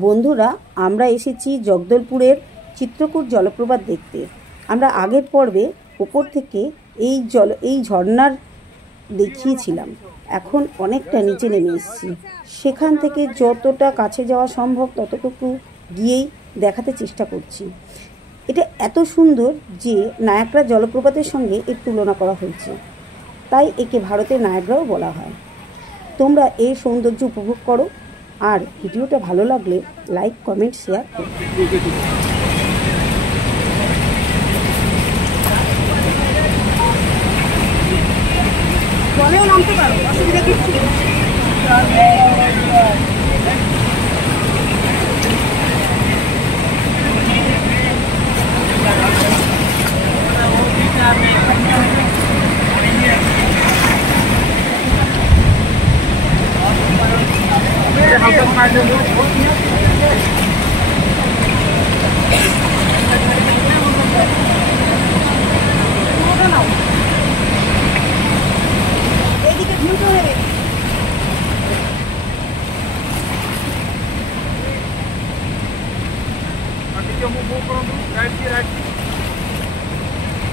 বন্ধুরা, আমরা এসেছি জগদলপুরের চিত্রকূট জলপ্রপাত দেখতে। আমরা আগের পর্বে উপর থেকে এই ঝর্ণার দেখিয়েছিলাম। এখন অনেকটা নিচে নেমে এসেছি। সেখান থেকে যতটা কাছে যাওয়া সম্ভব ততটুকু গিয়েই দেখাতে চেষ্টা করছি। এটা এত সুন্দর যে নায়াগ্রা জলপ্রপাতের সঙ্গে এর তুলনা করা হয়েছে, তাই একে ভারতের নায়াগ্রাও বলা হয়। তোমরা এই সৌন্দর্য উপভোগ করো, আর ভিডিওটা ভালো লাগলে লাইক, কমেন্ট, শেয়ার করো। জলেও নামতে পারো, অসুবিধা কিছু নেই। এইদিকে ভিউটা হয়ে Aqui tem um pouco para o